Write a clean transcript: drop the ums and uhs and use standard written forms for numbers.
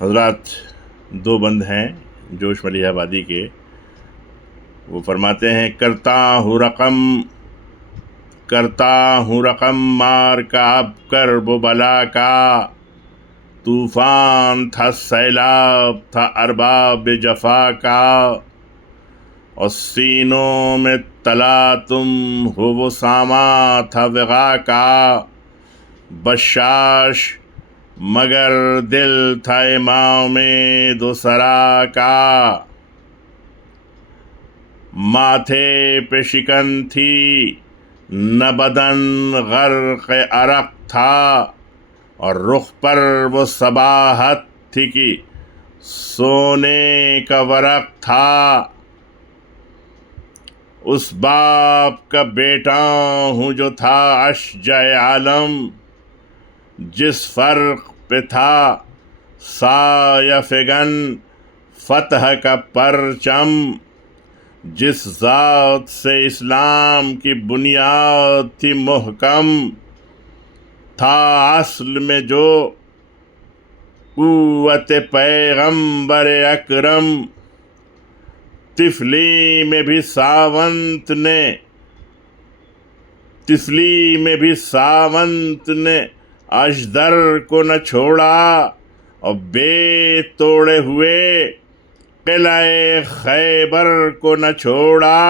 حضرات دو بند ہیں جوش ملیح آبادی کے، وہ فرماتے ہیں کرتا ہوں رقم مار کا اب کرب و بلا کا، طوفان تھا سیلاب تھا ارباب جفا کا، اور سینوں میں تلاطم ہو وہ ساما تھا وغا کا، بشاش مگر دل تھا امام دوسرا کا، ماتھے پہ شکن تھی نہ بدن غرق عرق تھا، اور رخ پر وہ صباحت تھی کہ سونے کا ورق تھا، اس باپ کا بیٹا ہوں جو تھا اشجع عالم، جس فرق پہ تھا سایہ فگن فتح کا پرچم، جس ذات سے اسلام کی بنیاد تھی محکم، تھا اصل میں جو قوت پیغمبر اکرم، طفلی میں بھی ساونت نے اژدر کو نہ چھوڑا، اور بے توڑے ہوئے قلعہ خیبر کو نہ چھوڑا۔